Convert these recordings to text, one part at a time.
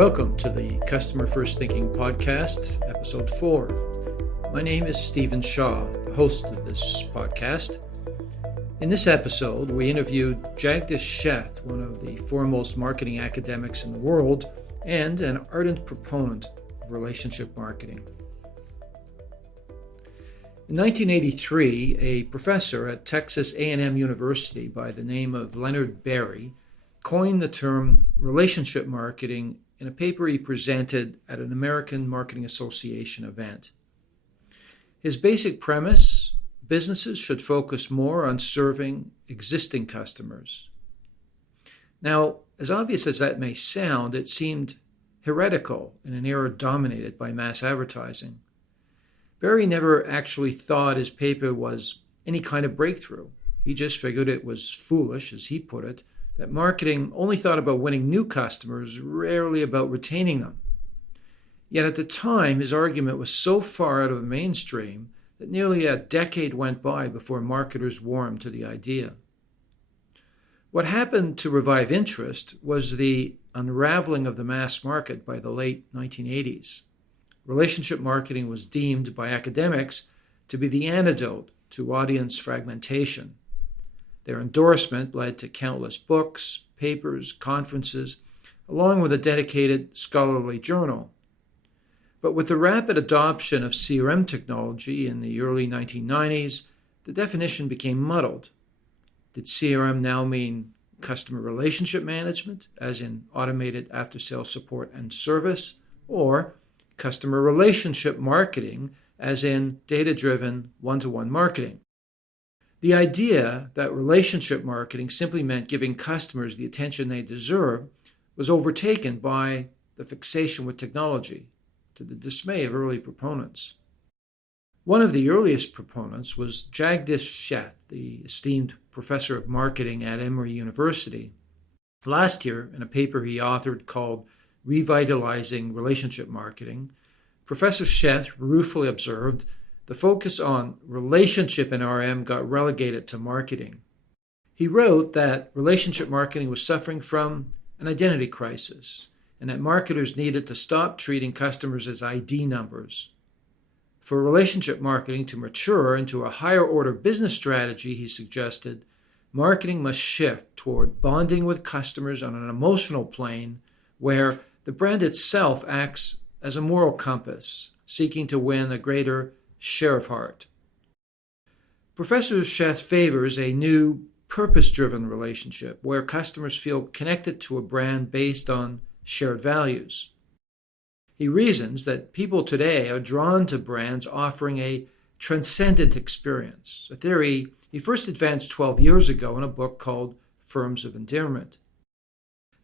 Welcome to the Customer First Thinking Podcast, Episode 4. My name is Stephen Shaw, the host of this podcast. In this episode, we interviewed Jagdish, Sheth, one of the foremost marketing academics in the world and an ardent proponent of relationship marketing. In 1983, a professor at Texas A&M University by the name of Leonard Berry coined the term relationship marketing in a paper he presented at an American Marketing Association event. His basic premise: businesses should focus more on serving existing customers. Now, as obvious as that may sound, it seemed heretical in an era dominated by mass advertising. Berry never actually thought his paper was any kind of breakthrough. He just figured it was foolish, as he put it, that marketing only thought about winning new customers, rarely about retaining them. Yet at the time, his argument was so far out of the mainstream that nearly a decade went by before marketers warmed to the idea. What happened to revive interest was the unraveling of the mass market by the late 1980s. Relationship marketing was deemed by academics to be the antidote to audience fragmentation. Their endorsement led to countless books, papers, conferences, along with a dedicated scholarly journal. But with the rapid adoption of CRM technology in the early 1990s, the definition became muddled. Did CRM now mean customer relationship management, as in automated after-sales support and service, or customer relationship marketing, as in data-driven one-to-one marketing? The idea that relationship marketing simply meant giving customers the attention they deserve was overtaken by the fixation with technology, to the dismay of early proponents. One of the earliest proponents was Jagdish Sheth, the esteemed professor of marketing at Emory University. Last year, in a paper he authored called Revitalizing Relationship Marketing, Professor Sheth ruefully observed the focus on relationship in RM got relegated to marketing. He wrote that relationship marketing was suffering from an identity crisis and that marketers needed to stop treating customers as ID numbers. For relationship marketing to mature into a higher order business strategy, he suggested, marketing must shift toward bonding with customers on an emotional plane where the brand itself acts as a moral compass, seeking to win a greater share of heart. Professor Sheth favors a new purpose-driven relationship where customers feel connected to a brand based on shared values. He reasons that people today are drawn to brands offering a transcendent experience, a theory he first advanced 12 years ago in a book called Terms of Endearment.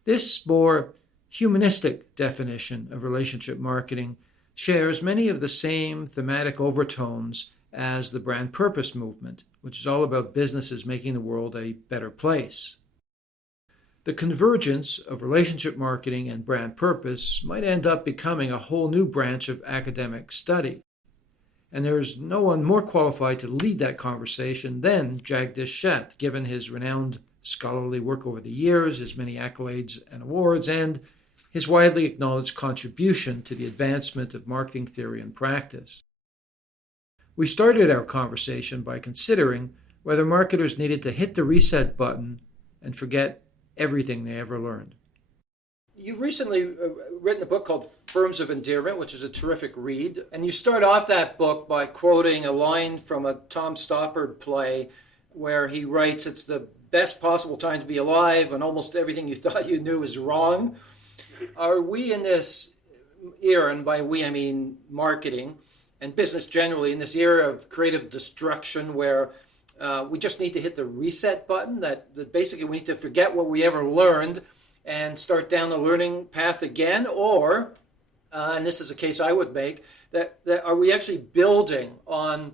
This more humanistic definition of relationship marketing shares many of the same thematic overtones as the brand purpose movement, which is all about businesses making the world a better place. The convergence of relationship marketing and brand purpose might end up becoming a whole new branch of academic study. And there's no one more qualified to lead that conversation than Jagdish Sheth, given his renowned scholarly work over the years, his many accolades and awards, and his widely acknowledged contribution to the advancement of marketing theory and practice. We started our conversation by considering whether marketers needed to hit the reset button and forget everything they ever learned. You've recently written a book called Terms of Endearment, which is a terrific read. And you start off that book by quoting a line from a Tom Stoppard play where he writes, "It's the best possible time to be alive and almost everything you thought you knew is wrong." Are we in this era, and by we I mean marketing and business generally, in this era of creative destruction where we just need to hit the reset button, that basically we need to forget what we ever learned and start down the learning path again? Or, and this is a case I would make, that are we actually building on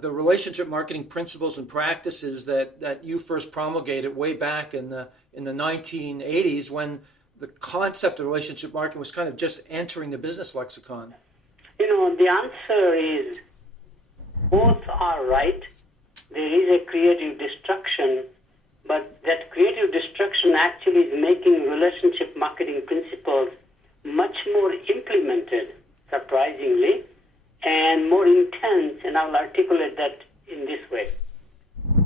the relationship marketing principles and practices that you first promulgated way back in the 1980s when the concept of relationship marketing was kind of just entering the business lexicon? The answer is both are right. There is a creative destruction, but that creative destruction actually is making relationship marketing principles much more implemented, surprisingly, and more intense, and I'll articulate that in this way.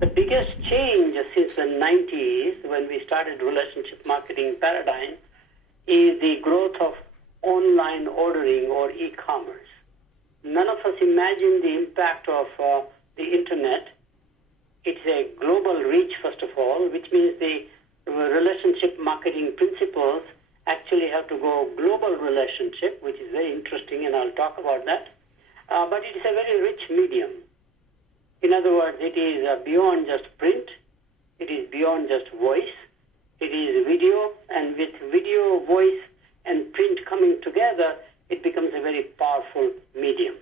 The biggest change since the 90s, when we started relationship marketing paradigm, is the growth of online ordering or e-commerce. None of us imagine the impact of the internet. It's a global reach, first of all, which means the relationship marketing principles actually have to go global relationship, which is very interesting, and I'll talk about that. But it is a very rich medium. In other words, it is beyond just print. It is beyond just voice. It is video, and with video, voice, and print coming together, it becomes a very powerful medium.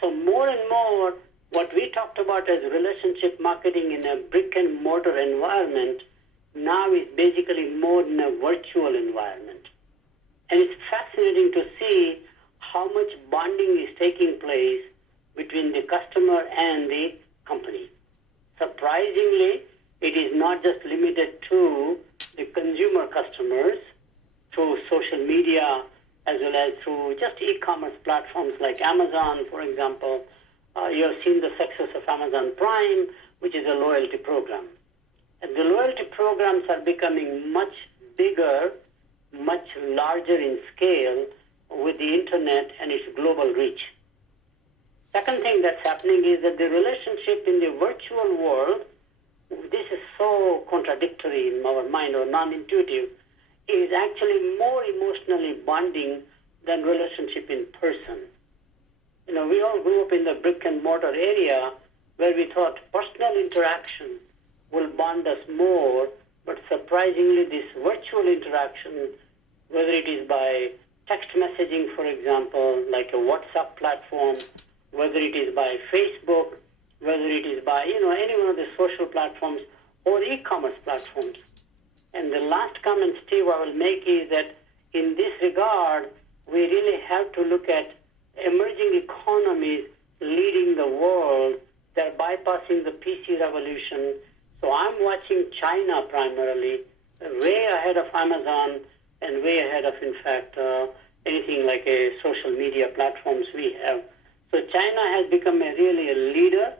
So more and more, what we talked about as relationship marketing in a brick and mortar environment now is basically more in a virtual environment. And it's fascinating to see how much bonding is taking place between the customer and the company. Surprisingly, it is not just limited to the consumer customers through social media as well as through just e-commerce platforms like Amazon, for example. You have seen the success of Amazon Prime, which is a loyalty program. And the loyalty programs are becoming much bigger, much larger in scale with the internet and its global reach. Second thing that's happening is that the relationship in the virtual world, this is so contradictory in our mind or non-intuitive, is actually more emotionally bonding than relationship in person. You know, we all grew up in the brick and mortar area where we thought personal interaction will bond us more, but surprisingly this virtual interaction, whether it is by text messaging, for example, like a WhatsApp platform, whether it is by Facebook, whether it is by, any one of the social platforms or e-commerce platforms. And the last comment, Steve, I will make is that in this regard, we really have to look at emerging economies leading the world. They're bypassing the PC revolution. So I'm watching China primarily, way ahead of Amazon and way ahead of, in fact, anything like a social media platforms we have. So China has become really a leader.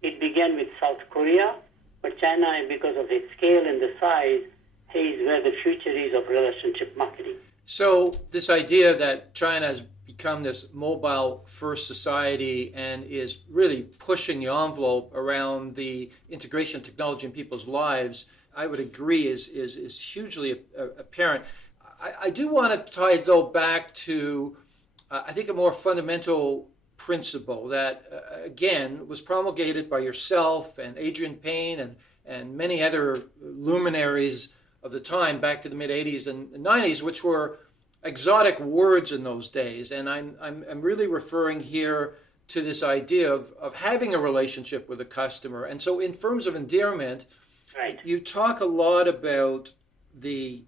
It began with South Korea, but China, because of its scale and the size, is where the future is of relationship marketing. So this idea that China has become this mobile-first society and is really pushing the envelope around the integration of technology in people's lives, I would agree is hugely apparent. I do want to tie, though, back to, I think, a more fundamental principle that, again, was promulgated by yourself and Adrian Payne and many other luminaries of the time back to the mid-'80s and 90s, which were exotic words in those days. And I'm really referring here to this idea of having a relationship with a customer. And so in terms of endearment, right, you talk a lot about the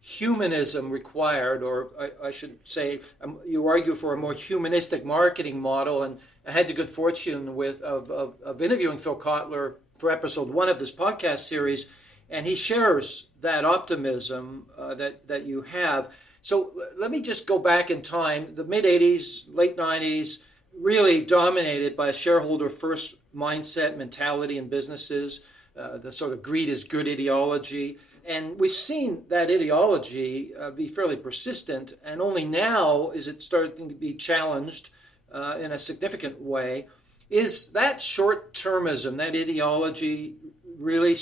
humanism required, or I should say, you argue for a more humanistic marketing model. And I had the good fortune of interviewing Phil Kotler for episode 1 of this podcast series, and he shares that optimism that you have. So let me just go back in time. The mid-'80s, late 90s, really dominated by a shareholder-first mindset, mentality in businesses, the sort of greed is good ideology. And we've seen that ideology be fairly persistent, and only now is it starting to be challenged in a significant way. Is that short-termism, that ideology, really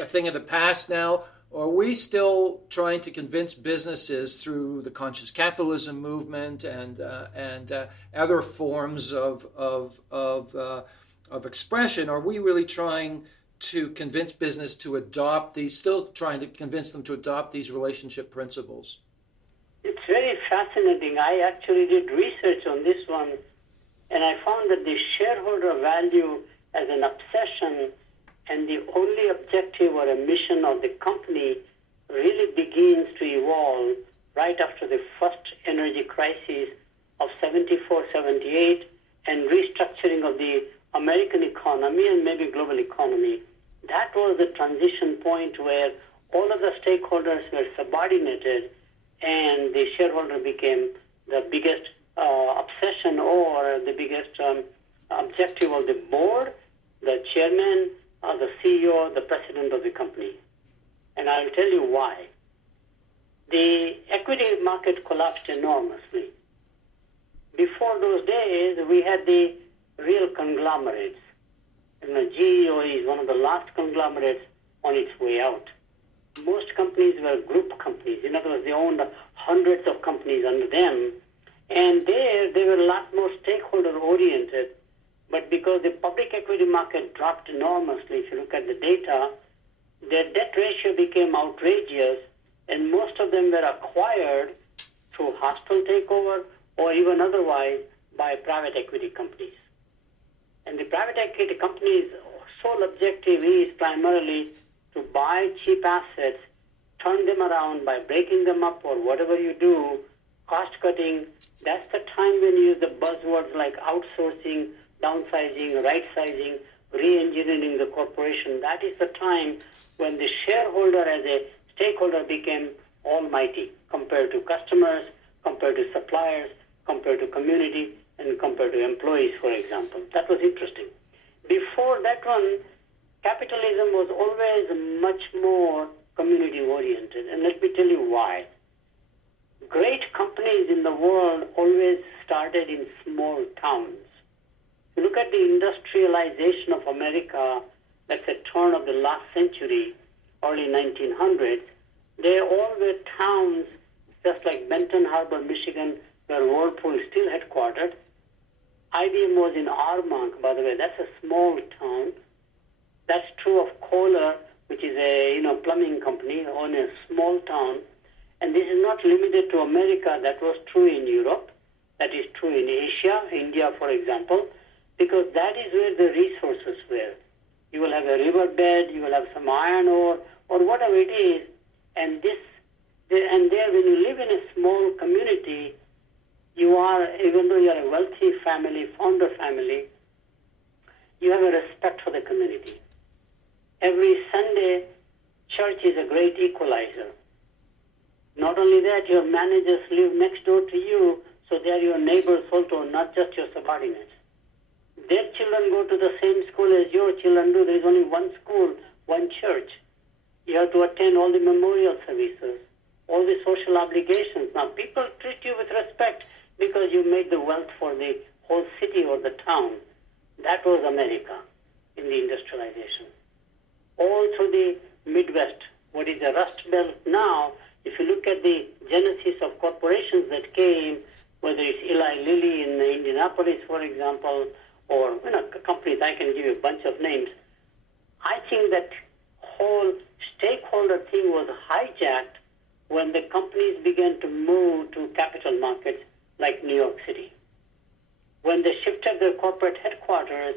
a thing of the past now? Or are we still trying to convince businesses through the conscious capitalism movement and other forms of expression? Are we really trying to convince business to adopt these, still trying to convince them to adopt these relationship principles? It's very fascinating. I actually did research on this one, and I found that the shareholder value as an obsession and the only objective or a mission of the company really begins to evolve right after the first energy crisis of 74, 78 and restructuring of the American economy and maybe global economy. That was the transition point where all of the stakeholders were subordinated and the shareholder became the biggest obsession or the biggest objective of the board, the chairman, the CEO, the president of the company. And I'll tell you why. The equity market collapsed enormously. Before those days, we had the real conglomerates. GEO is one of the last conglomerates on its way out. Most companies were group companies. In other words, they owned hundreds of companies under them. And there, they were a lot more stakeholder-oriented. But because the public equity market dropped enormously, if you look at the data, their debt ratio became outrageous, and most of them were acquired through hostile takeover or even otherwise by private equity companies. And the private equity companies' sole objective is primarily to buy cheap assets, turn them around by breaking them up or whatever you do, cost cutting. That's the time when you use the buzzwords like outsourcing, downsizing, right-sizing, re-engineering the corporation. That is the time when the shareholder as a stakeholder became almighty compared to customers, compared to suppliers, compared to community, and compared to employees, for example. That was interesting. Before that one, capitalism was always much more community-oriented, and let me tell you why. Great companies in the world always started in small towns. If you look at the industrialization of America, that's the turn of the last century, early 1900s, they all were towns just like Benton Harbor, Michigan, where Whirlpool is still headquartered. IBM was in Armonk, by the way. That's a small town. That's true of Kohler, which is a plumbing company on a small town. And this is not limited to America. That was true in Europe. That is true in Asia, India, for example, because that is where the resources were. You will have a riverbed, you will have some iron ore, or whatever it is. And there, when you live in a small community, you are, even though you are a wealthy family, founder family, you have a respect for the community. Every Sunday, church is a great equalizer. Not only that, your managers live next door to you, so they are your neighbors also, not just your subordinates. Their children go to the same school as your children do. There is only one school, one church. You have to attend all the memorial services, all the social obligations. Now, people treat you with respect because you made the wealth for the whole city or the town. That was America in the industrialization. All through the Midwest, what is the Rust Belt now, if you look at the genesis of corporations that came, whether it's Eli Lilly in Indianapolis, for example, or companies, I can give you a bunch of names. I think that whole stakeholder thing was hijacked when the companies began to move to capital markets like New York City. When they shifted their corporate headquarters,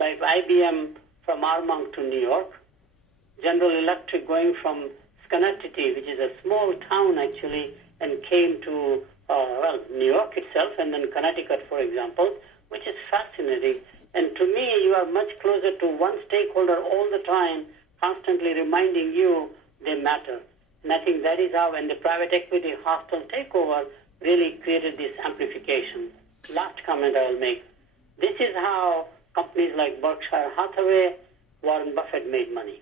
like IBM from Armonk to New York, General Electric going from Schenectady, which is a small town actually, and came to, New York itself, and then Connecticut, for example, which is fascinating. And to me, you are much closer to one stakeholder all the time, constantly reminding you they matter. And I think that is how, when the private equity hostile takeover really created this amplification. Last comment I will make. This is how companies like Berkshire Hathaway, Warren Buffett made money.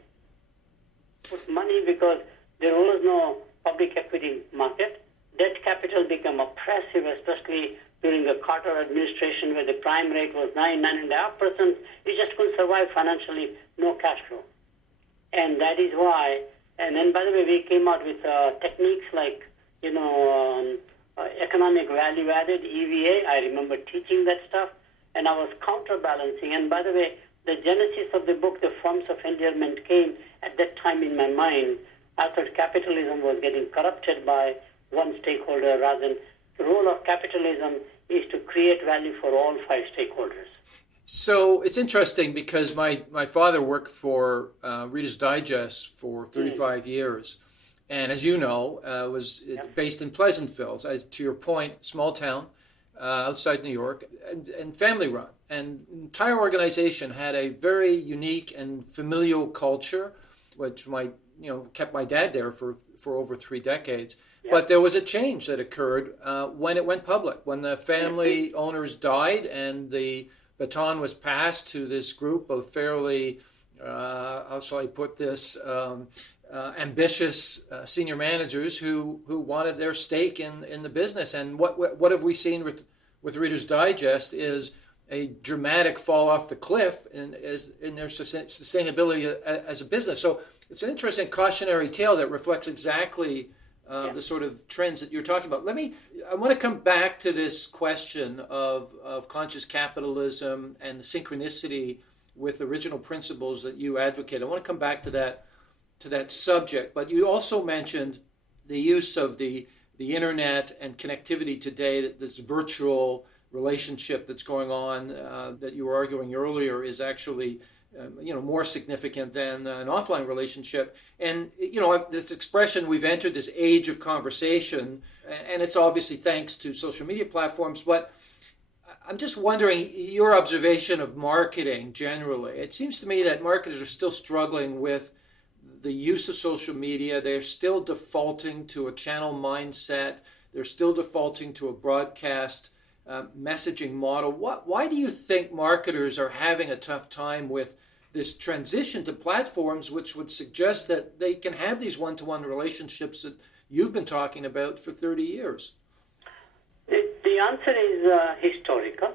Put money because there was no public equity market. Debt capital became oppressive, especially during the Carter administration where the prime rate was 9.5%. You just couldn't survive financially, no cash flow. And that is why, and then by the way, we came out with techniques like, economic value added, EVA. I remember teaching that stuff, and I was counterbalancing. And by the way, the genesis of the book, The Forms of Endearment, came at that time in my mind. I thought capitalism was getting corrupted by one stakeholder rather than the role of capitalism is to create value for all five stakeholders. So it's interesting because my father worked for Reader's Digest for 35 years. And as you know, was based in Pleasantville. To your point, small town outside New York and family run. And the entire organization had a very unique and familial culture, which kept my dad there for for over 3 decades. Yeah. But there was a change that occurred when it went public, when the family owners died and the baton was passed to this group of fairly, how shall I put this, ambitious senior managers who wanted their stake in the business. And what have we seen with Reader's Digest is a dramatic fall off the cliff in their sustainability as a business. So it's an interesting cautionary tale that reflects exactly the sort of trends that you're talking about. I want to come back to this question of conscious capitalism and the synchronicity with original principles that you advocate. I want to come back to that subject, but you also mentioned the use of the internet and connectivity today, this virtual relationship that's going on that you were arguing earlier is actually more significant than an offline relationship. And this expression, we've entered this age of conversation, and it's obviously thanks to social media platforms, but I'm just wondering your observation of marketing generally. It seems to me that marketers are still struggling with the use of social media. They're still defaulting to a channel mindset. They're still defaulting to a broadcast messaging model. Why do you think marketers are having a tough time with this transition to platforms, which would suggest that they can have these one-to-one relationships that you've been talking about for 30 years? The answer is historical.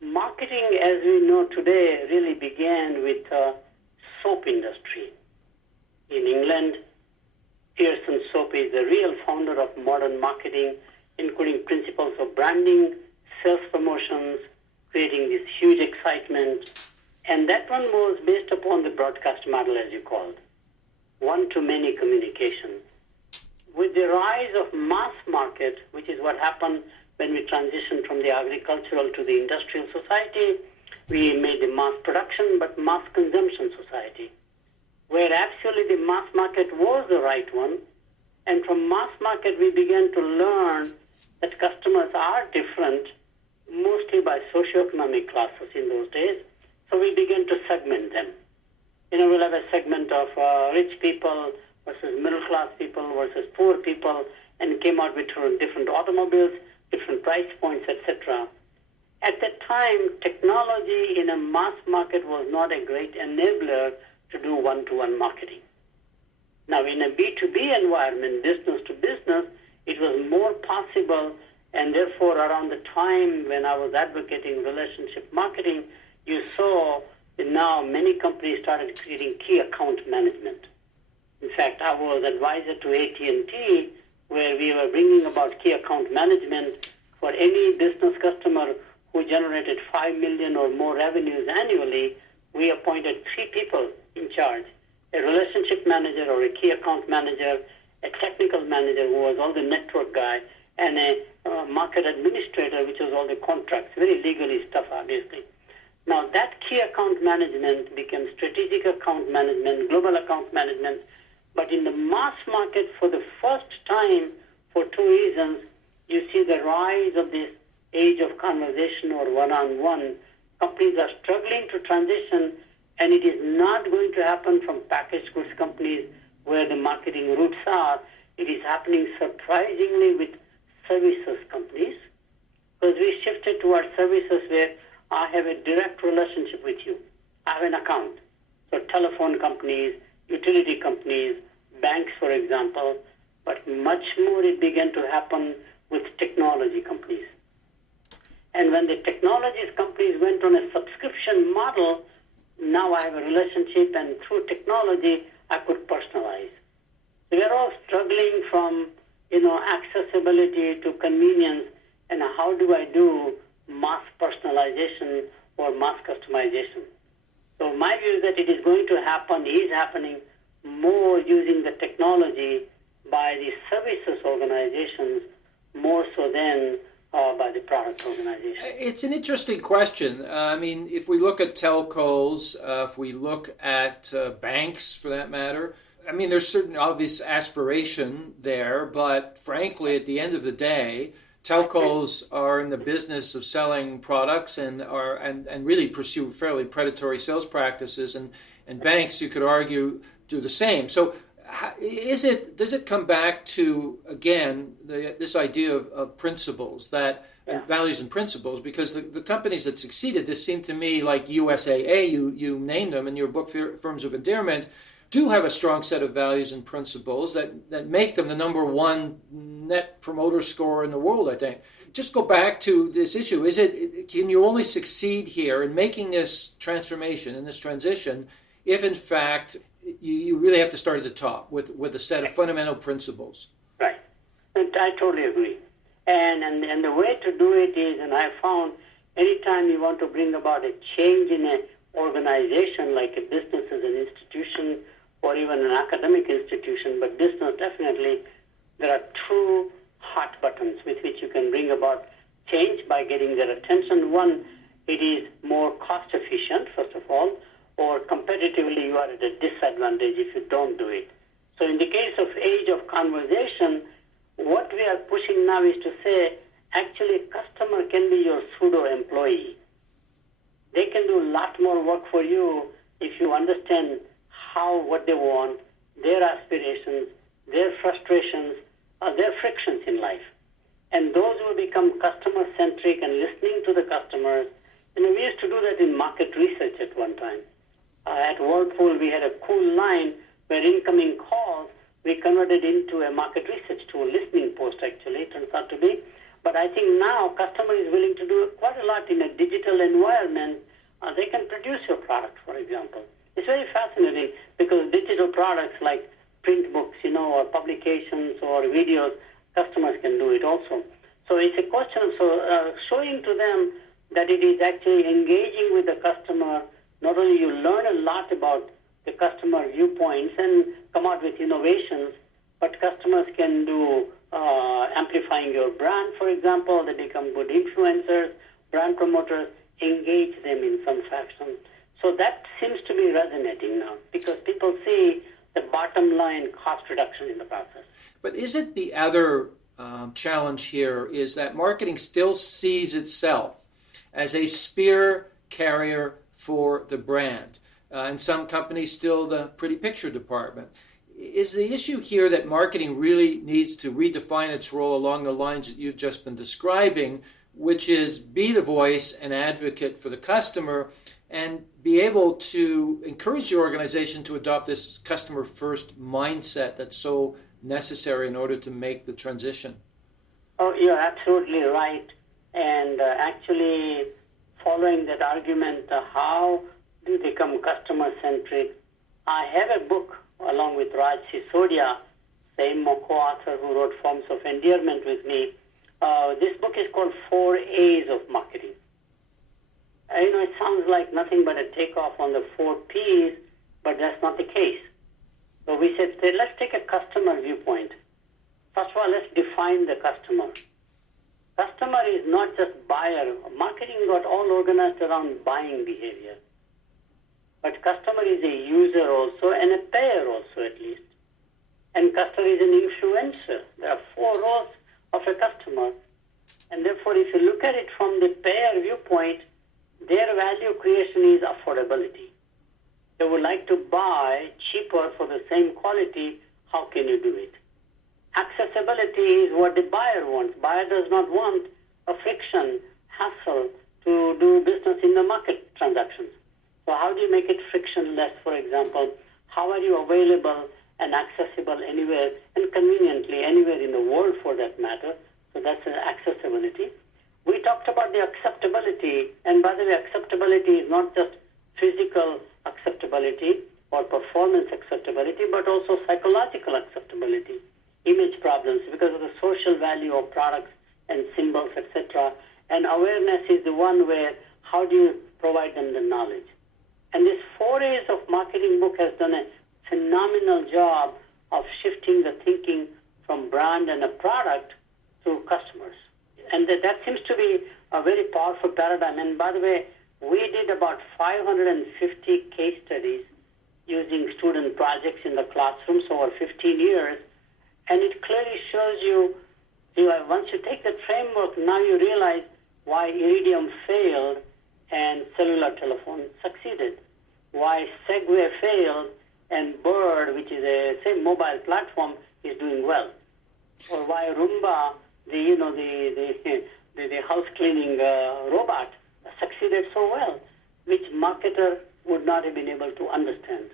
Marketing, as we know today, really began with the soap industry. In England, Pearson Soap is the real founder of modern marketing, including principles of branding, sales promotions, creating this huge excitement. And that one was based upon the broadcast model, as you called, one-to-many communication. With the rise of mass market, which is what happened when we transitioned from the agricultural to the industrial society, we made the mass production but mass consumption society, where actually the mass market was the right one. And from mass market, we began to learn that customers are different, mostly by socioeconomic classes in those days. So we began to segment them. We'll have a segment of rich people versus middle-class people versus poor people, and came out with different automobiles, different price points, etc. At that time, technology in a mass market was not a great enabler to do one-to-one marketing. Now, in a B2B environment, business to business, it was more possible, and therefore around the time when I was advocating relationship marketing, you saw that now many companies started creating key account management. In fact, I was advisor to AT&T, where we were bringing about key account management for any business customer who generated $5 million or more revenues annually. We appointed 3 people in charge: a relationship manager or a key account manager, a technical manager who was all the network guy, and a market administrator, which was all the contracts, very legally stuff, obviously. Now, that key account management became strategic account management, global account management. But in the mass market, for the first time, for 2 reasons, you see the rise of this age of conversation or one-on-one. Companies are struggling to transition, and it is not going to happen from packaged goods companies where the marketing roots are. It is happening surprisingly with services companies, because we shifted towards services where I have a direct relationship with you. I have an account. So telephone companies, utility companies, banks, for example, but much more it began to happen with technology companies. And when the technologies companies went on a subscription model, now I have a relationship, and through technology, I could personalize. So we are all struggling from, accessibility to convenience, and how do I do mass personalization or mass customization? So my view is that it is going to happen, is happening more using the technology by the services organizations more so than by the product organization. It's an interesting question. If we look at telcos, if we look at banks for that matter, there's certain obvious aspiration there, but frankly, at the end of the day, telcos are in the business of selling products and really pursue fairly predatory sales practices, and banks, you could argue, do the same. So Does it come back to, again, this idea of principles, that values and principles? Because the companies that succeeded, this seemed to me like USAA, you named them in your book, Firms of Endearment, do have a strong set of values and principles that make them the number one net promoter score in the world, I think. Just go back to this issue. Can you only succeed here in making this transformation and this transition if, in fact, you really have to start at the top with a set of fundamental principles? Right. And I totally agree. And the way to do it is, and I found anytime you want to bring about a change in an organization, like a business as an institution or even an academic institution, but business definitely, there are two hot buttons with which you can bring about change by getting their attention. One, it is more cost efficient, first of all, or competitively you are at a disadvantage if you don't do it. So in the case of age of conversation, what we are pushing now is to say, actually, a customer can be your pseudo-employee. They can do a lot more work for you if you understand what they want, their aspirations, their frustrations, their frictions in life. And those will become customer-centric and listening to the customers. We used to do that in market research at one time. At Whirlpool, we had a cool line where incoming calls we converted into a market research tool, listening post actually, it turns out to be. But I think now customer is willing to do quite a lot in a digital environment. They can produce your product, for example. It's very fascinating because digital products like print books, or publications or videos, customers can do it also. So it's a question of showing to them that it is actually engaging with the customer. Not only you learn a lot about the customer viewpoints and come out with innovations, but customers can do amplifying your brand, for example. They become good influencers, brand promoters, engage them in some fashion. So that seems to be resonating now because people see the bottom line cost reduction in the process. But is it the other challenge here is that marketing still sees itself as a spear carrier for the brand? And some companies still the pretty picture department. Is the issue here that marketing really needs to redefine its role along the lines that you've just been describing, which is be the voice and advocate for the customer and be able to encourage the organization to adopt this customer-first mindset that's so necessary in order to make the transition? Oh, you're absolutely right. And actually, following that argument, how do you become customer-centric? I have a book along with Raj Sisodia, same co-author who wrote Forms of Endearment with me. This book is called 4 A's of Marketing. It sounds like nothing but a takeoff on the 4 P's, but that's not the case. So we said, let's take a customer viewpoint. First of all, let's define the customer. Customer is not just buyer. Marketing got all organized around buying behavior. But customer is a user also and a payer also at least. And customer is an influencer. There are 4 roles of a customer. And therefore, if you look at it from the payer viewpoint, their value creation is affordability. They would like to buy cheaper for the same quality. How can you do it? Accessibility is what the buyer wants. Buyer does not want a friction, hassle to do business in the market transactions. So how do you make it frictionless, for example? How are you available and accessible anywhere and conveniently anywhere in the world for that matter? So that's an accessibility. We talked about the acceptability, and by the way, acceptability is not just physical acceptability or performance acceptability, but also psychological acceptability, image problems because of the social value of products and symbols, etc. And awareness is the one where how do you provide them the knowledge? And this 4 A's of Marketing book has done a phenomenal job of shifting the thinking from brand and a product to customers. And that seems to be a very powerful paradigm. And by the way, we did about 550 case studies using student projects in the classrooms over 15 years. And it clearly shows you, once you take that framework, now you realize why Iridium failed and cellular telephone succeeded, why Segway failed and Bird, which is a same mobile platform, is doing well. Or why Roomba, the house cleaning robot, succeeded so well, which marketer would not have been able to understand.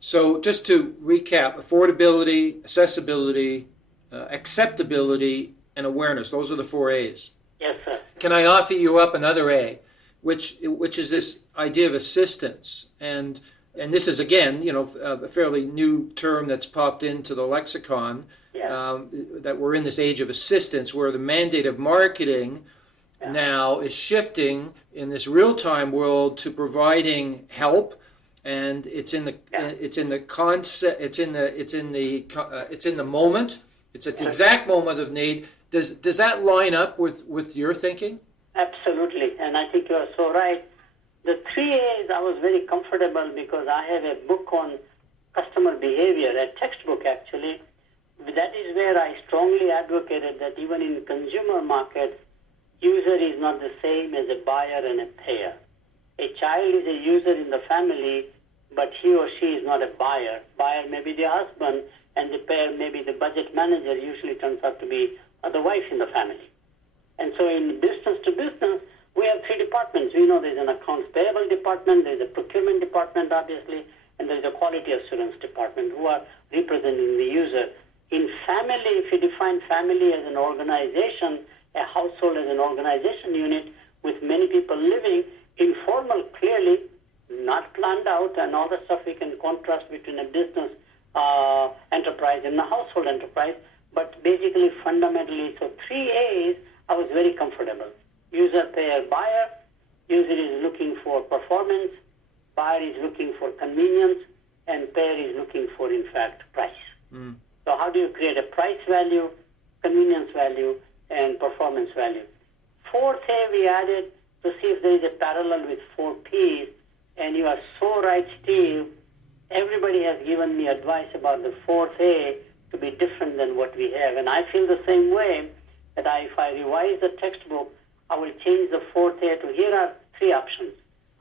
So just to recap, affordability, accessibility, acceptability, and awareness. Those are the 4 A's. Yes, sir. Can I offer you up another A, which is this idea of assistance? And this is, again, a fairly new term that's popped into the lexicon, that we're in this age of assistance, where the mandate of marketing now is shifting in this real-time world to providing help, and it's in the concept, it's in the moment, it's at the exact moment of need. Does that line up with your thinking? Absolutely, and I think you are so right. The 3 A's, I was very comfortable because I have a book on customer behavior, a textbook actually. That is where I strongly advocated that even in consumer markets, user is not the same as a buyer and a payer. A child is a user in the family, but he or she is not a buyer. Buyer may be the husband, and the payer may be the budget manager, usually turns out to be the wife in the family. And so in business to business, we have 3 departments. We know there's an accounts payable department, there's a procurement department, obviously, and there's a quality assurance department who are representing the user. In family, if you define family as an organization, a household as an organization unit with many people living, informal, clearly, not planned out, and all the stuff we can contrast between a business enterprise and a household enterprise, but basically, fundamentally, so 3 A's, I was very comfortable. User, payer, buyer. User is looking for performance. Buyer is looking for convenience. And payer is looking for, in fact, price. Mm. So how do you create a price value, convenience value, and performance value? 4th A we added to see if there is a parallel with 4 P's. And you are so right, Steve. Everybody has given me advice about the 4th A to be different than what we have. And I feel the same way, that if I revise the textbook, I will change the 4th A to here are 3 options.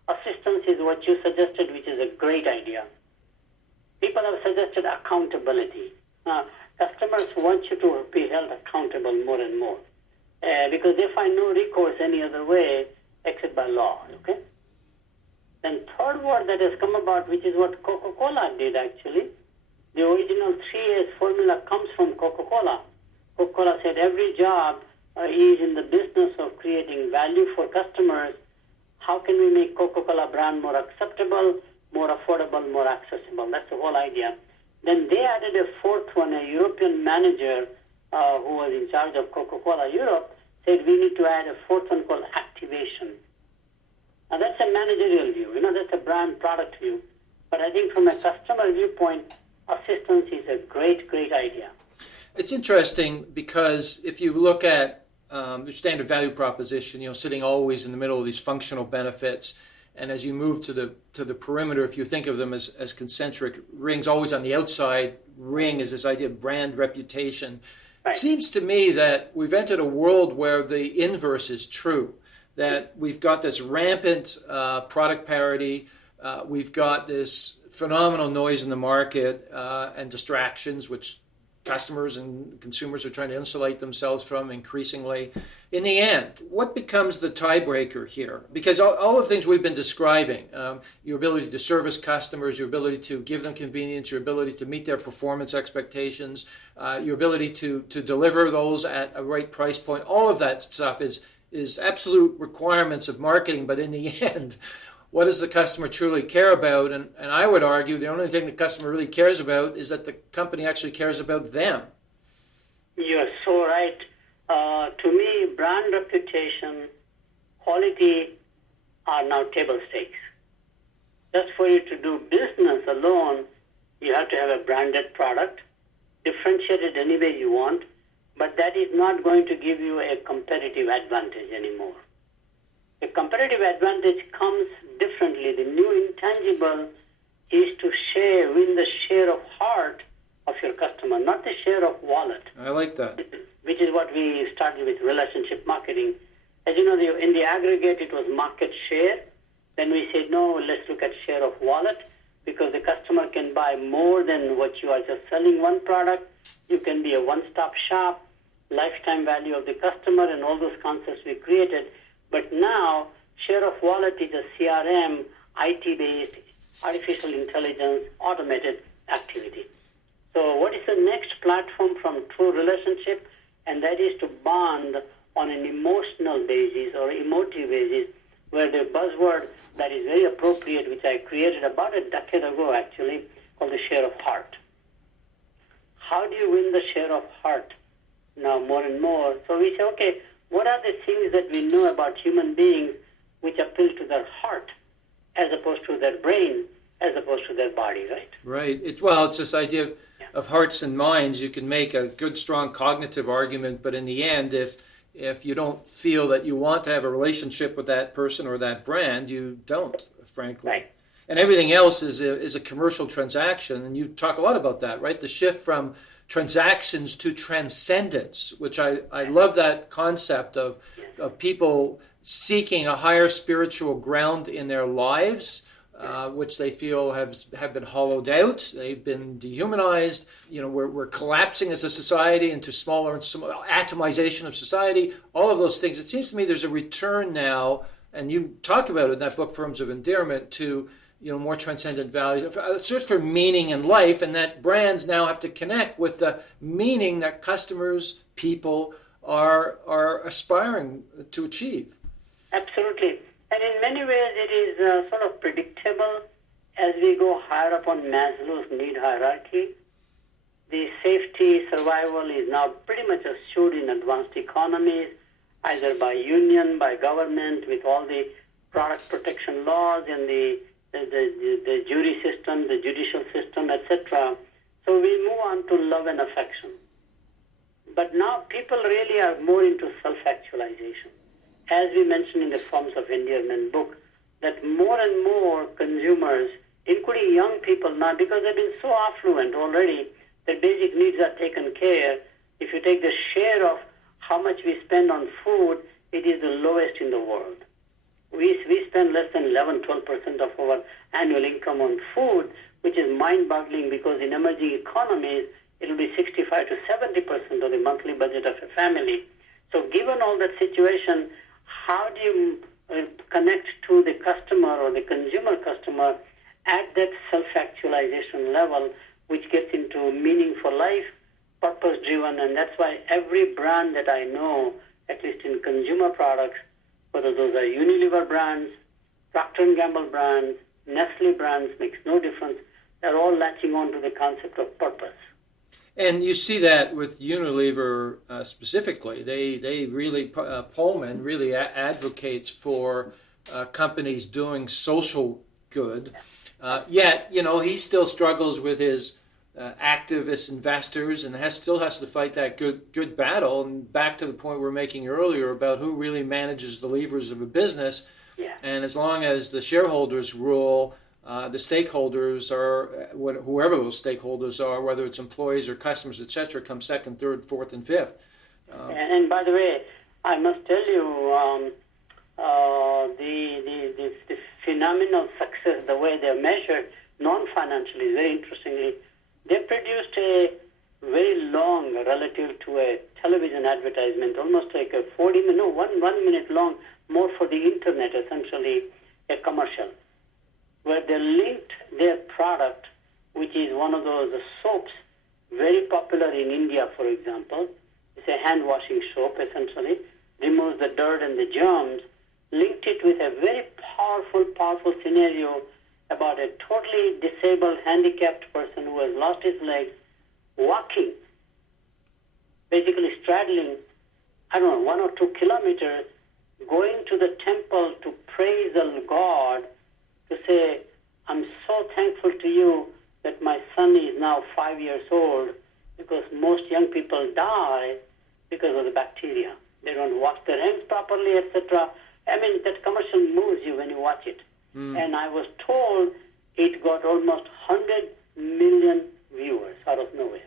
Assistance is what you suggested, which is a great idea. People have suggested accountability. Customers want you to be held accountable more and more because they find no recourse any other way except by law. Okay. Then 3rd word that has come about, which is what Coca-Cola did actually. The original 3 A's formula comes from Coca-Cola. Coca-Cola said every job is in the business of creating value for customers. How can we make Coca-Cola brand more acceptable, more affordable, more accessible? That's the whole idea. Then they added a 4th one. A European manager who was in charge of Coca-Cola Europe said we need to add a 4th one called activation. Now that's a managerial view. That's a brand product view. But I think from a customer viewpoint, assistance is a great, great idea. It's interesting because if you look at the standard value proposition, sitting always in the middle of these functional benefits, and as you move to the perimeter, if you think of them as concentric rings, always on the outside ring is this idea of brand reputation. Right. It seems to me that we've entered a world where the inverse is true, that we've got this rampant product parity, we've got this phenomenal noise in the market and distractions, which customers and consumers are trying to insulate themselves from increasingly. In the end, what becomes the tiebreaker here? Because all the things we've been describing, your ability to service customers, your ability to give them convenience, your ability to meet their performance expectations, your ability to deliver those at a right price point, all of that stuff is absolute requirements of marketing. But in the end, what does the customer truly care about? And I would argue the only thing the customer really cares about is that the company actually cares about them. You're so right. To me, brand reputation, quality are now table stakes. Just for you to do business alone, you have to have a branded product, differentiated any way you want, but that is not going to give you a competitive advantage anymore. The competitive advantage comes differently. The new intangible is to win the share of heart of your customer, not the share of wallet. I like that. Which is what we started with relationship marketing. As you know, in the aggregate, it was market share. Then we said, no, let's look at share of wallet, because the customer can buy buy more than what you are just selling one product. You can be a one-stop shop, lifetime value of the customer, and all those concepts we created. But now, share of wallet is a CRM, IT-based, artificial intelligence, automated activity. So what is the next platform from true relationship? And that is to bond on an emotional basis or emotive basis, where the buzzword that is very appropriate, which I created about a decade ago actually, called the share of heart. How do you win the share of heart now more and more? So we say, okay, what are the things that we know about human beings which appeal to their heart as opposed to their brain, as opposed to their body, right? Right. It's this idea of hearts and minds. You can make a good, strong cognitive argument, but in the end, if you don't feel that you want to have a relationship with that person or that brand, you don't, frankly. Right. And everything else is a commercial transaction, and you talk a lot about that, right? The shift from transactions to transcendence, which I love that concept of people seeking a higher spiritual ground in their lives, which they feel have been hollowed out. They've been dehumanized. We're collapsing as a society into smaller and smaller atomization of society. All of those things. It seems to me there's a return now, and you talk about it in that book, Forms of Endearment, to more transcendent values, a search for meaning in life, and that brands now have to connect with the meaning that customers, people are aspiring to achieve. Absolutely. And in many ways, it is sort of predictable as we go higher up on Maslow's need hierarchy. The safety, survival is now pretty much assured in advanced economies, either by union, by government, with all the product protection laws and the jury system, the judicial system, etc. So we move on to love and affection. But now people really are more into self-actualization. As we mentioned in the Forms of Endearment book, that more and more consumers, including young people now, because they've been so affluent already, their basic needs are taken care. If you take the share of how much we spend on food, it is the lowest in the world. We spend less than 11-12% of our annual income on food, which is mind-boggling because in emerging economies, it will be 65 to 70% of the monthly budget of a family. So given all that situation, how do you connect to the customer or the consumer customer at that self-actualization level, which gets into meaning for life, purpose-driven, and that's why every brand that I know, at least in consumer products, whether those are Unilever brands, Procter & Gamble brands, Nestle brands, makes no difference. They're all latching on to the concept of purpose. And you see that with Unilever specifically. They really, Pullman really advocates for companies doing social good. Yet, he still struggles with his activist investors and still has to fight that good battle. And back to the point we were making earlier about who really manages the levers of a business. Yeah. And as long as the shareholders rule, the stakeholders are, whoever those stakeholders are, whether it's employees or customers, etc., come second, third, fourth, and fifth. And by the way, I must tell you, the phenomenal success, the way they're measured, non-financially, very interestingly, they produced a very long, relative to a television advertisement, almost like a 1 minute long, more for the internet, essentially, a commercial, where they linked their product, which is one of those soaps, very popular in India, for example. It's a hand-washing soap, essentially, removes the dirt and the germs, linked it with a very powerful scenario about a totally disabled, handicapped person who has lost his legs, walking, basically straddling, 1 or 2 kilometers, going to the temple to praise the God, to say, I'm so thankful to you that my son is now 5 years old, because most young people die because of the bacteria. They don't wash their hands properly, etc. I mean, that commercial moves you when you watch it. And I was told it got almost 100 million viewers out of nowhere.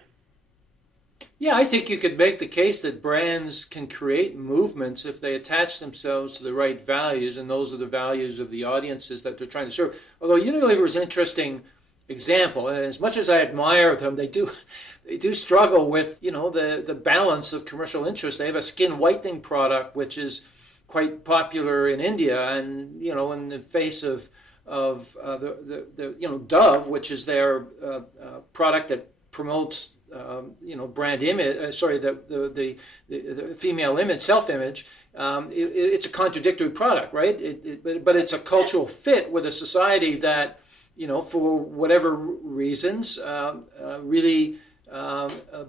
Yeah, I think you could make the case that brands can create movements if they attach themselves to the right values, and those are the values of the audiences that they're trying to serve. Although Unilever is interesting example. And as much as I admire them, they do struggle with, the balance of commercial interest. They have a skin whitening product which is quite popular in India, and in the face of the Dove, which is their product that promotes brand image. The female image, self-image. It's a contradictory product, right? But it's a cultural fit with a society that, for whatever reasons, really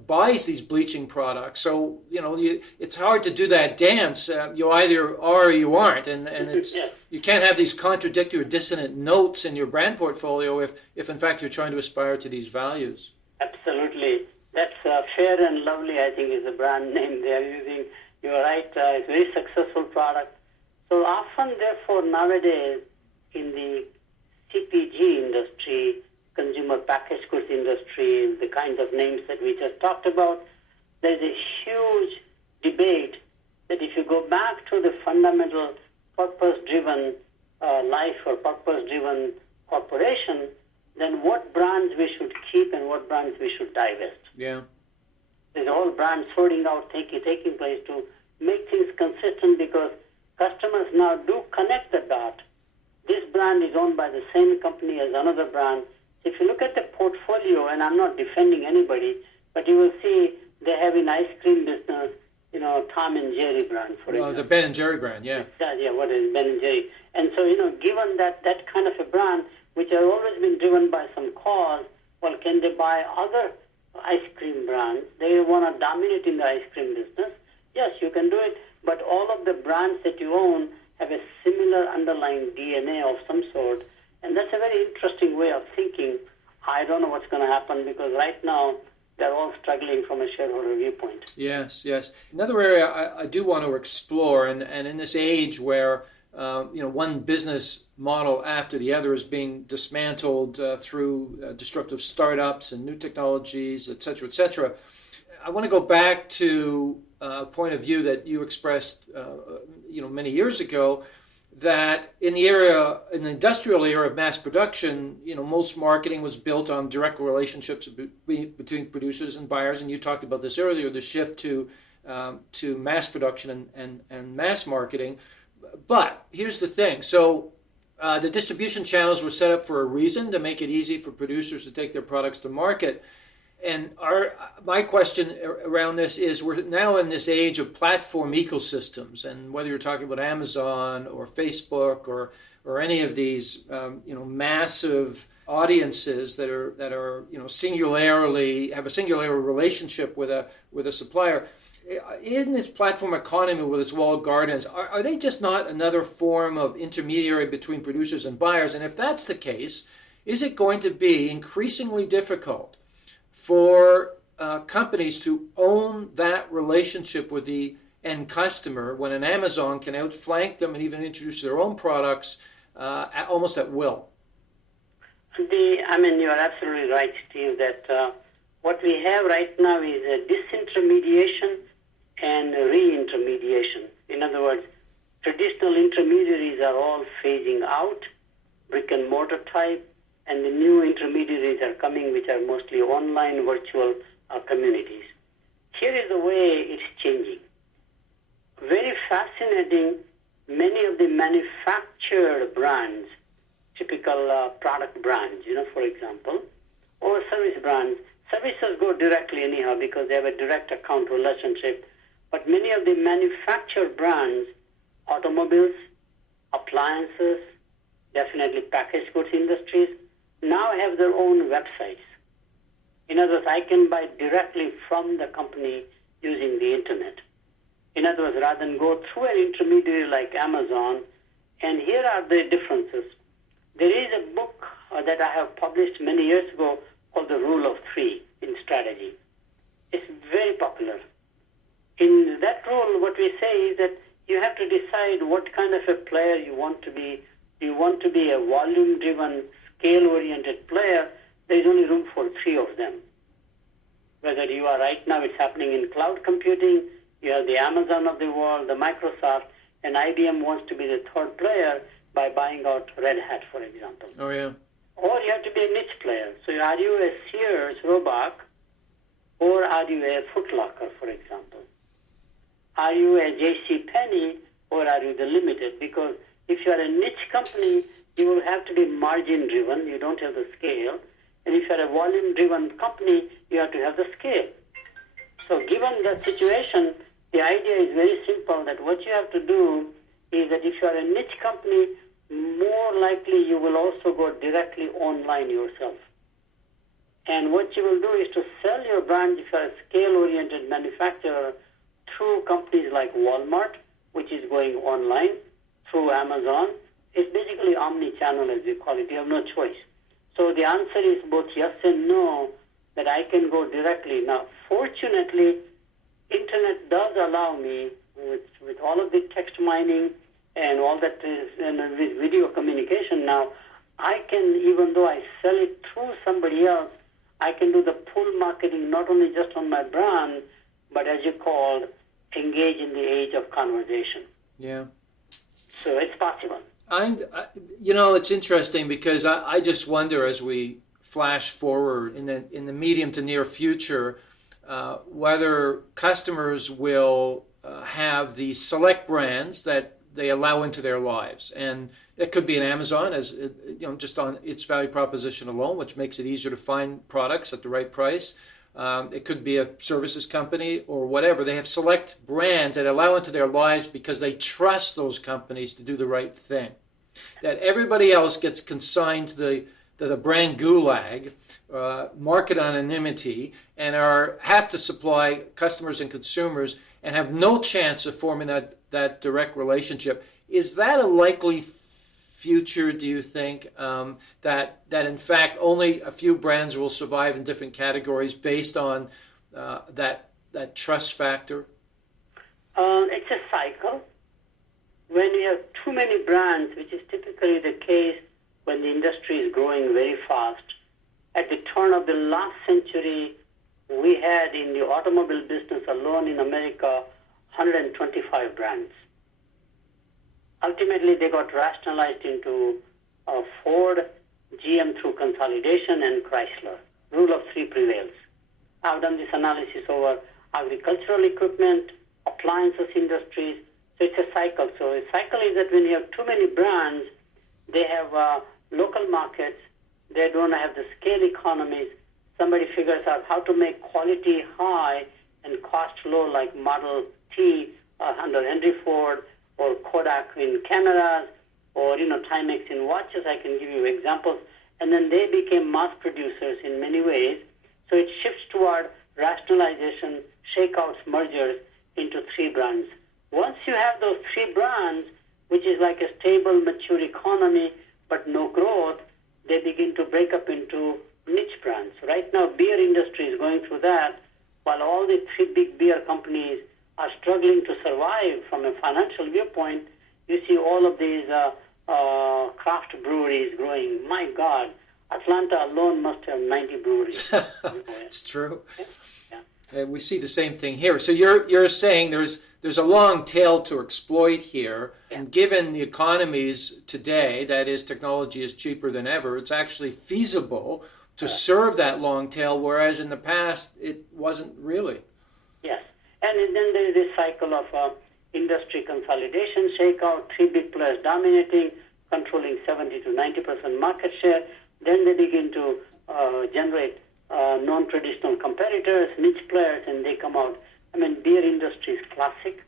buys these bleaching products. So it's hard to do that dance. You either are or you aren't, and it's you can't have these contradictory or dissonant notes in your brand portfolio if in fact you're trying to aspire to these values. Absolutely. That's Fair and Lovely, I think, is the brand name they are using. You're right. It's a very successful product. So often, therefore, nowadays in the CPG industry, consumer packaged goods industry, the kinds of names that we just talked about, there's a huge debate that if you go back to the fundamental purpose-driven life or purpose-driven corporation, then what brands we should keep and what brands we should divest. Yeah. There's a whole brand sorting out taking place to make things consistent, because customers now do connect the dot. This brand is owned by the same company as another brand. If you look at the portfolio, and I'm not defending anybody, but you will see they have in ice cream business, Tom and Jerry brand, for example. The Ben and Jerry brand, yeah. What is Ben and Jerry? And so, given that kind of a brand, which has always been driven by some cause, well, can they buy other ice cream brands? They want to dominate in the ice cream business. Yes, you can do it, but all of the brands that you own have a similar underlying DNA of some sort, and that's a very interesting way of thinking. I don't know what's going to happen, because right now they're all struggling from a shareholder viewpoint. Yes. Another area I do want to explore, and in this age where one business model after the other is being dismantled through disruptive startups and new technologies, et cetera, I want to go back to a point of view that you expressed, many years ago, that in the industrial era of mass production, most marketing was built on direct relationships between producers and buyers, and you talked about this earlier, the shift to mass production and mass marketing. But here's the thing. So the distribution channels were set up for a reason, to make it easy for producers to take their products to market. And my question around this is, we're now in this age of platform ecosystems, and whether you're talking about Amazon or Facebook or any of these massive audiences that are singularly have a singular relationship with a supplier. In this platform economy with its walled gardens, are they just not another form of intermediary between producers and buyers? And if that's the case, is it going to be increasingly difficult for companies to own that relationship with the end customer when an Amazon can outflank them and even introduce their own products almost at will? You are absolutely right, Steve, that what we have right now is a disintermediation and re-intermediation. In other words, traditional intermediaries are all phasing out, brick and mortar type, and the new intermediaries are coming, which are mostly online virtual communities. Here is the way it's changing. Very fascinating, many of the manufactured brands, typical product brands, for example, or service brands. Services go directly anyhow because they have a direct account relationship. But many of the manufactured brands, automobiles, appliances, definitely packaged goods industries, now have their own websites. In other words, I can buy directly from the company using the internet. In other words, rather than go through an intermediary like Amazon, and here are the differences. There is a book that I have published many years ago called The Rule of Three in Strategy. It's very popular. In that rule, what we say is that you have to decide what kind of a player you want to be. Do you want to be a volume-driven, scale-oriented player? There is only room for three of them. Whether you are right now, it's happening in cloud computing, you have the Amazon of the world, the Microsoft, and IBM wants to be the third player by buying out Red Hat, for example. Oh, yeah. Or you have to be a niche player. So are you a Sears Roebuck or are you a Foot Locker, for example? Are you a J.C. Penney or are you the Limited? Because if you are a niche company, you will have to be margin-driven. You don't have the scale. And if you are a volume-driven company, you have to have the scale. So given that situation, the idea is very simple, that what you have to do is that if you are a niche company, more likely you will also go directly online yourself. And what you will do is to sell your brand, if you are a scale-oriented manufacturer, through companies like Walmart, which is going online, through Amazon. It's basically omni-channel, as we call it. You have no choice. So the answer is both yes and no, that I can go directly. Now, fortunately, Internet does allow me, with all of the text mining and all that is, and with video communication now, I can, even though I sell it through somebody else, I can do the pull marketing not only just on my brand, but as you called, engage in the age of conversation. Yeah. So it's possible. It's interesting because I just wonder, as we flash forward in the medium to near future, whether customers will have the select brands that they allow into their lives, and it could be an Amazon, as just on its value proposition alone, which makes it easier to find products at the right price. It could be a services company or whatever. They have select brands that allow into their lives because they trust those companies to do the right thing. That everybody else gets consigned to the brand gulag, market anonymity, and have to supply customers and consumers and have no chance of forming that direct relationship. Is that a likely future, do you think, that in fact only a few brands will survive in different categories based on that trust factor? It's a cycle. When you have too many brands, which is typically the case when the industry is growing very fast, at the turn of the last century, we had in the automobile business alone in America 125 brands. Ultimately, they got rationalized into Ford, GM through consolidation, and Chrysler. Rule of three prevails. I've done this analysis over agricultural equipment, appliances industries. So it's a cycle. So a cycle is that when you have too many brands, they have local markets, they don't have the scale economies. Somebody figures out how to make quality high and cost low, like Model T under Henry Ford, or Kodak in cameras, or Timex in watches. I can give you examples. And then they became mass producers in many ways. So it shifts toward rationalization, shakeouts, mergers into three brands. Once you have those three brands, which is like a stable, mature economy, but no growth, they begin to break up into niche brands. Right now, beer industry is going through that, while all the three big beer companies are struggling to survive from a financial viewpoint. You see all of these craft breweries growing. My God, Atlanta alone must have 90 breweries. It's true. Yeah. We see the same thing here. So you're saying there's a long tail to exploit here, and given the economies today, that is, technology is cheaper than ever, it's actually feasible to serve that long tail, whereas in the past it wasn't really. Yes, and then there is this cycle of industry consolidation, shakeout, three big players dominating, controlling 70 to 90% market share. Then they begin to generate non-traditional competitors, niche players, and they come out. I mean, beer industry is classic.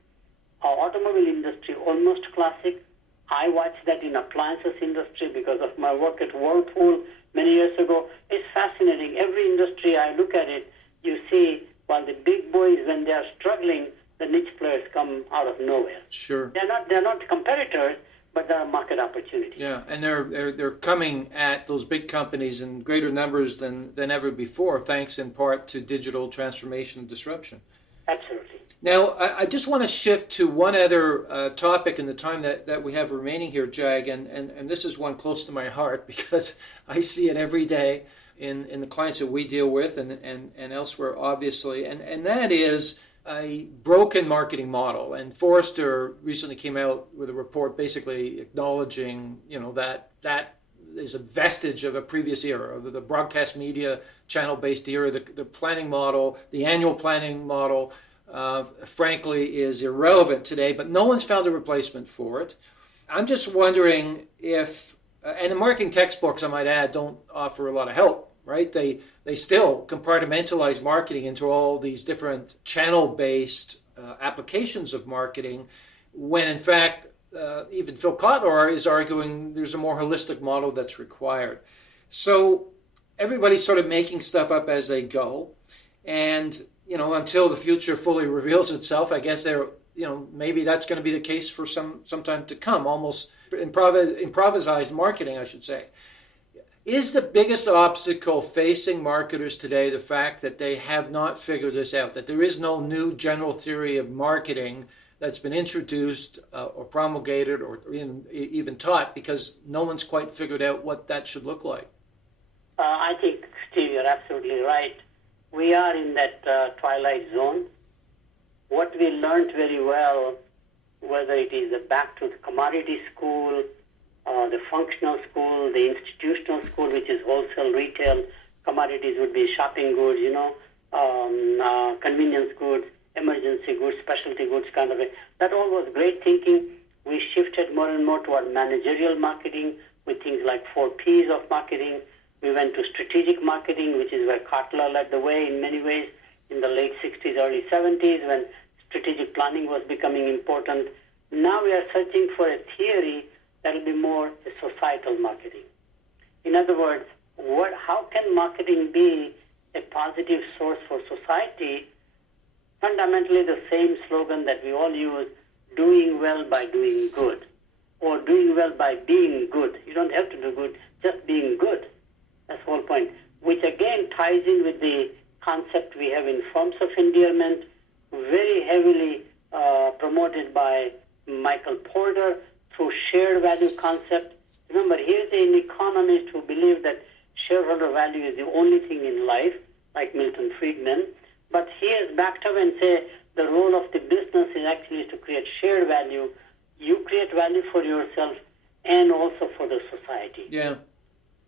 Our automobile industry, almost classic. I watched that in appliances industry because of my work at Whirlpool many years ago. It's fascinating. Every industry I look at it, you see, while the big boys, when they are struggling, the niche players come out of nowhere. Sure. They're not competitors, but there are market opportunities. Yeah, and they're coming at those big companies in greater numbers than ever before, thanks in part to digital transformation and disruption. Absolutely. Now, I just want to shift to one other topic in the time that we have remaining here, Jag, and this is one close to my heart because I see it every day in the clients that we deal with and elsewhere, obviously, and that is a broken marketing model. And Forrester recently came out with a report basically acknowledging, that is a vestige of a previous era, of the broadcast media channel-based era. The planning model, the annual planning model, frankly, is irrelevant today, but no one's found a replacement for it. I'm just wondering if, and the marketing textbooks, I might add, don't offer a lot of help, right? They still compartmentalize marketing into all these different channel-based applications of marketing, when in fact, even Phil Kotler is arguing there's a more holistic model that's required. So everybody's sort of making stuff up as they go, and until the future fully reveals itself, I guess maybe that's going to be the case for some time to come. Almost improvised marketing, I should say. Is the biggest obstacle facing marketers today the fact that they have not figured this out, that there is no new general theory of marketing that's been introduced or promulgated or even taught, because no one's quite figured out what that should look like? I think, Steve, you're absolutely right. We are in that twilight zone. What we learned very well, whether it is back to the commodity school, the functional school, the institutional school, which is wholesale retail, commodities would be shopping goods, convenience goods, emergency goods, specialty goods, kind of that all was great thinking. We shifted more and more toward managerial marketing with things like 4 Ps of marketing. We went to strategic marketing, which is where Kotler led the way in many ways in the late 60s, early 70s, when strategic planning was becoming important. Now we are searching for a theory that will be more a societal marketing. In other words, how can marketing be a positive source for society? Fundamentally the same slogan that we all use, doing well by doing good, or doing well by being good. You don't have to do good, just being good. That's the whole point, which again ties in with the concept we have in forms of endearment, very heavily promoted by Michael Porter through shared value concept. Remember, here's an economist who believes that shareholder value is the only thing in life, like Milton Friedman. But he has backed up and say the role of the business is actually to create shared value. You create value for yourself and also for the society. Yeah.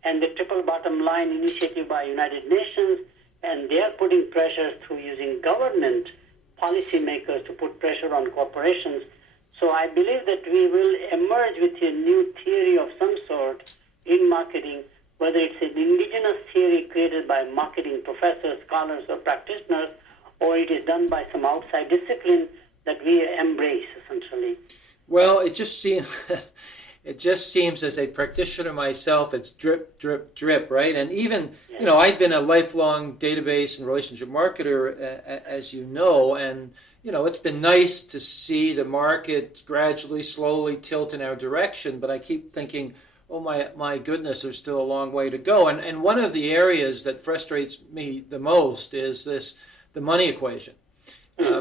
And the triple bottom line initiative by United Nations, and they are putting pressure through using government policymakers to put pressure on corporations. So I believe that we will emerge with a new theory of some sort in marketing, whether it's an indigenous theory created by marketing professors, scholars, or practitioners, or it is done by some outside discipline that we embrace, essentially. Well, it just seems as a practitioner myself, it's drip, drip, drip, right? And even, I've been a lifelong database and relationship marketer, as you know, and, it's been nice to see the market gradually, slowly tilt in our direction, but I keep thinking, oh my goodness, there's still a long way to go. And one of the areas that frustrates me the most is the money equation.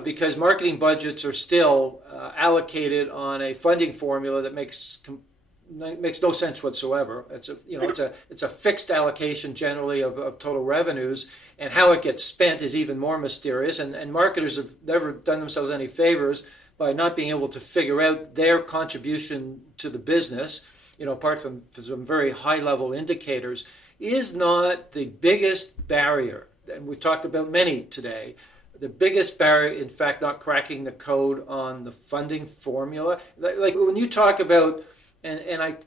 Because marketing budgets are still allocated on a funding formula that makes no sense whatsoever. It's a fixed allocation generally of total revenues, and how it gets spent is even more mysterious. And marketers have never done themselves any favors by not being able to figure out their contribution to the business. Apart from some very high-level indicators, is not the biggest barrier, and we've talked about many today, the biggest barrier, in fact, not cracking the code on the funding formula. Like when you talk about, and I'm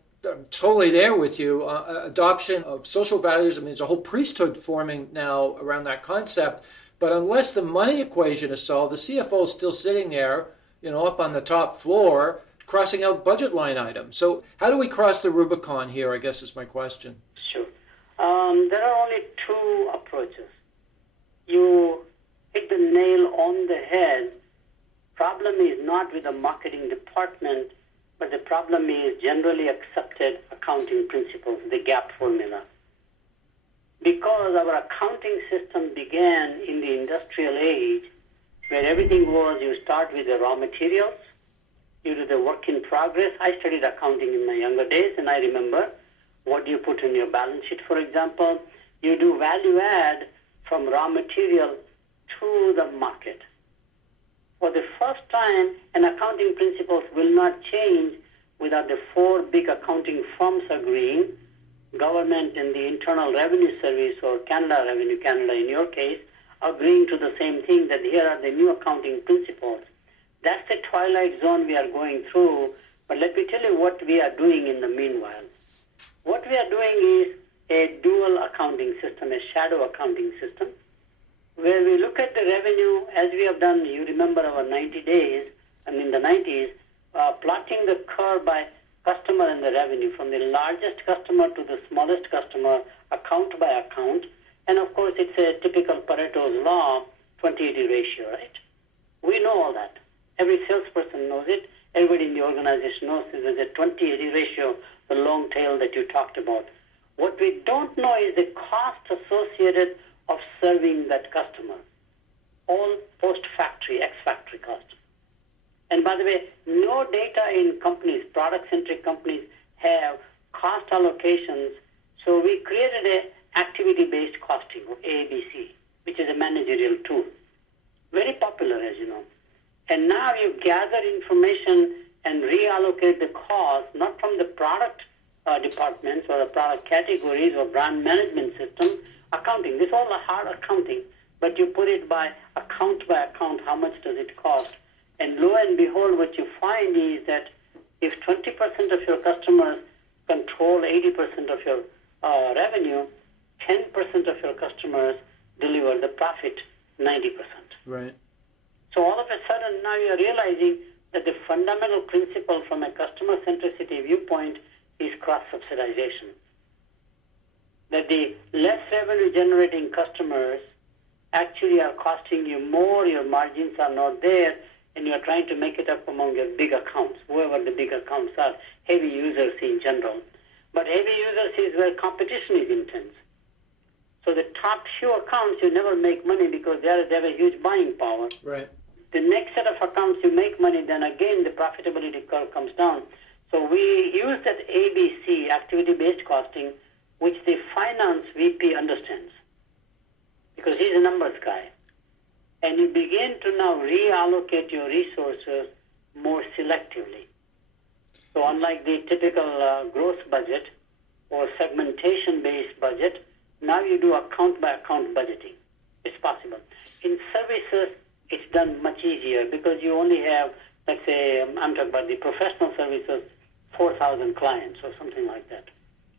totally there with you, adoption of social values, I mean, there's a whole priesthood forming now around that concept, but unless the money equation is solved, the CFO is still sitting there, up on the top floor, crossing out budget line items. So how do we cross the Rubicon here, I guess is my question. Sure. There are only 2 approaches. You hit the nail on the head. Problem is not with the marketing department, but the problem is generally accepted accounting principles, the GAAP formula. Because our accounting system began in the industrial age, where everything was, you start with the raw materials, you do the work in progress. I studied accounting in my younger days, and I remember what do you put in your balance sheet, for example. You do value add from raw material to the market. For the first time, and accounting principles will not change without the 4 big accounting firms agreeing, government and the Internal Revenue Service, or Canada in your case, agreeing to the same thing, that here are the new accounting principles. That's the twilight zone we are going through. But let me tell you what we are doing in the meanwhile. What we are doing is a dual accounting system, a shadow accounting system, where we look at the revenue as we have done. You remember our 90 days, and in the 90s, plotting the curve by customer and the revenue, from the largest customer to the smallest customer, account by account. And of course, it's a typical Pareto's law, 20-80 ratio, right? We know all that. Every salesperson knows it. Everybody in the organization knows it. There's a 20-80 ratio, the long tail that you talked about. What we don't know is the cost associated of serving that customer. All post-factory, ex-factory cost. And by the way, no data in companies, product-centric companies, have cost allocations. So we created a activity-based costing, or ABC, which is a managerial tool. Very popular, as you know. And now you gather information and reallocate the cost, not from the product departments or the product categories or brand management system, accounting. This is all a hard accounting, but you put it by account, how much does it cost? And lo and behold, what you find is that if 20% of your customers control 80% of your revenue, 10% of your customers deliver the profit 90%. Right. So all of a sudden now you're realizing that the fundamental principle from a customer centricity viewpoint is cross-subsidization. That the less revenue generating customers actually are costing you more, your margins are not there, and you're trying to make it up among your big accounts, whoever the big accounts are, heavy users in general. But heavy users is where competition is intense. So the top few accounts, you never make money because they have a huge buying power. Right. The next set of accounts you make money, then again the profitability curve comes down. So we use that ABC, activity-based costing, which the finance VP understands, because he's a numbers guy. And you begin to now reallocate your resources more selectively. So unlike the typical growth budget or segmentation-based budget, now you do account-by-account budgeting. It's possible. In services, it's done much easier because you only have, let's say, I'm talking about the professional services, 4,000 clients or something like that.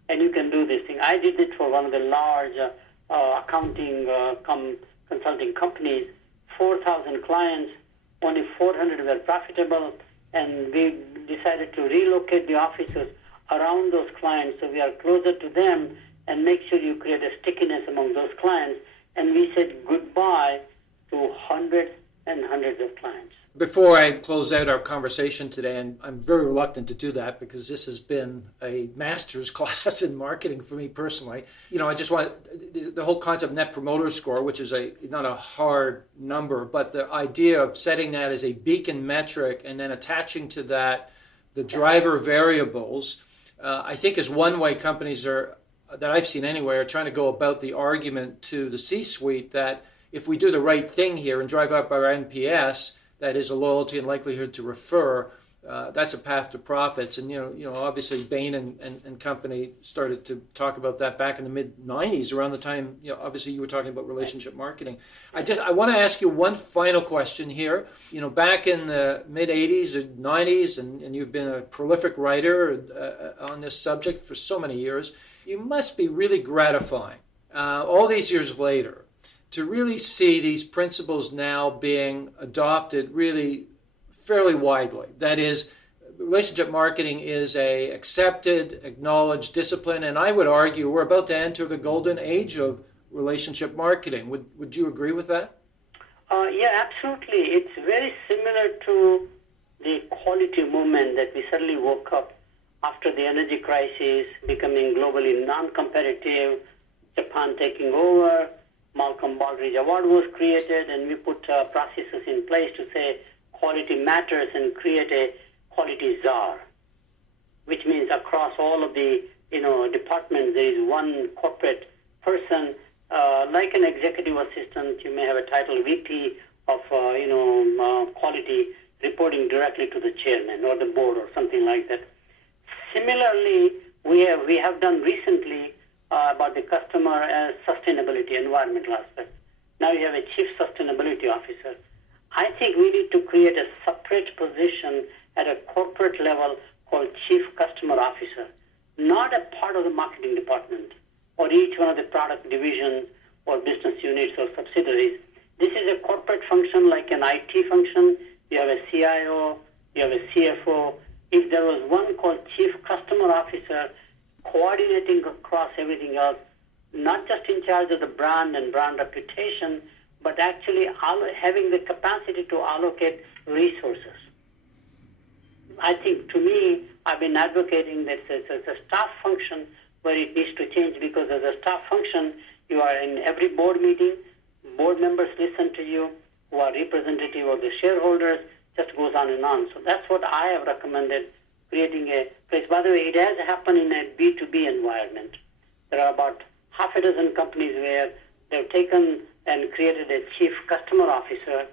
And you can do this thing. I did it for one of the large accounting consulting companies, 4,000 clients, only 400 were profitable, and we decided to relocate the offices around those clients so we are closer to them and make sure you create a stickiness among those clients. And we said goodbye to hundreds and hundreds of clients. Before I close out our conversation today, and I'm very reluctant to do that because this has been a master's class in marketing for me personally. I just want the whole concept of net promoter score, which is not a hard number, but the idea of setting that as a beacon metric and then attaching to that the driver variables, I think is one way companies that I've seen anyway, are trying to go about the argument to the C-suite that if we do the right thing here and drive up our NPS, that is a loyalty and likelihood to refer, that's a path to profits. And, obviously Bain and company started to talk about that back in the mid-90s, around the time, obviously you were talking about relationship marketing. I want to ask you one final question here. Back in the mid-80s and 90s, and you've been a prolific writer on this subject for so many years, you must be really gratifying, all these years later, to really see these principles now being adopted really fairly widely. That is, relationship marketing is a accepted, acknowledged discipline, and I would argue we're about to enter the golden age of relationship marketing. Would you agree with that? Yeah, absolutely. It's very similar to the quality movement that we suddenly woke up after the energy crisis, becoming globally non-competitive, Japan taking over, Malcolm Baldrige Award was created, and we put processes in place to say quality matters and create a quality czar, which means across all of the departments there is one corporate person, like an executive assistant. You may have a title VP of quality, reporting directly to the chairman or the board or something like that. Similarly, We have done recently about the customer sustainability, environmental aspects. Now you have a chief sustainability officer. I think we need to create a separate position at a corporate level called chief customer officer, not a part of the marketing department or each one of the product divisions or business units or subsidiaries. This is a corporate function like an IT function. You have a CIO, you have a CFO. If there was one called chief customer officer coordinating across everything else, not just in charge of the brand and brand reputation, but actually having the capacity to allocate resources. I think, to me, I've been advocating that it's a staff function where it needs to change, because as a staff function, you are in every board meeting, board members listen to you, who are representative of the shareholders, just goes on and on. So that's what I have recommended, creating a place. By the way, it has happened in a B2B environment. There are about half a dozen companies where they've taken and created a chief customer officer,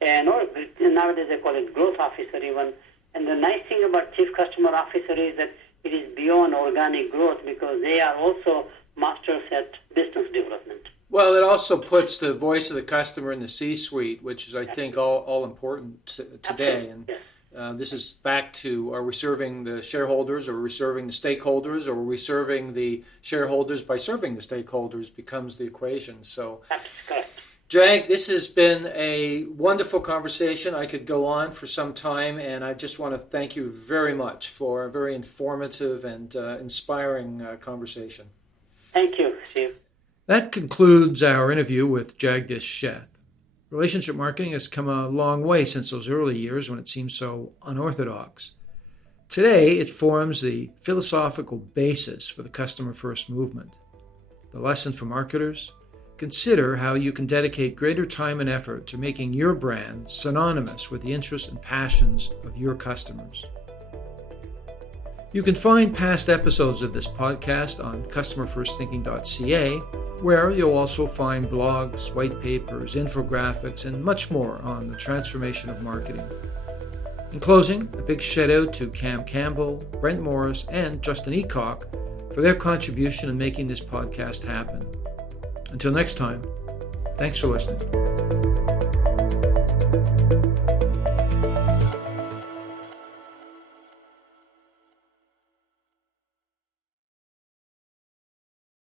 and or nowadays they call it growth officer even. And the nice thing about chief customer officer is that it is beyond organic growth, because they are also masters at business development. Well, it also puts the voice of the customer in the C-suite, which is, I think, all important today. And this is back to, are we serving the shareholders, or are we serving the stakeholders, or are we serving the shareholders by serving the stakeholders becomes the equation. So, that's correct. Jag, this has been a wonderful conversation. I could go on for some time, and I just want to thank you very much for a very informative and inspiring conversation. Thank you, Steve. That concludes our interview with Jagdish Sheth. Relationship marketing has come a long way since those early years when it seemed so unorthodox. Today, it forms the philosophical basis for the customer-first movement. The lesson for marketers: consider how you can dedicate greater time and effort to making your brand synonymous with the interests and passions of your customers. You can find past episodes of this podcast on customerfirstthinking.ca, where you'll also find blogs, white papers, infographics, and much more on the transformation of marketing. In closing, a big shout out to Cam Campbell, Brent Morris, and Justin Eacock for their contribution in making this podcast happen. Until next time, thanks for listening.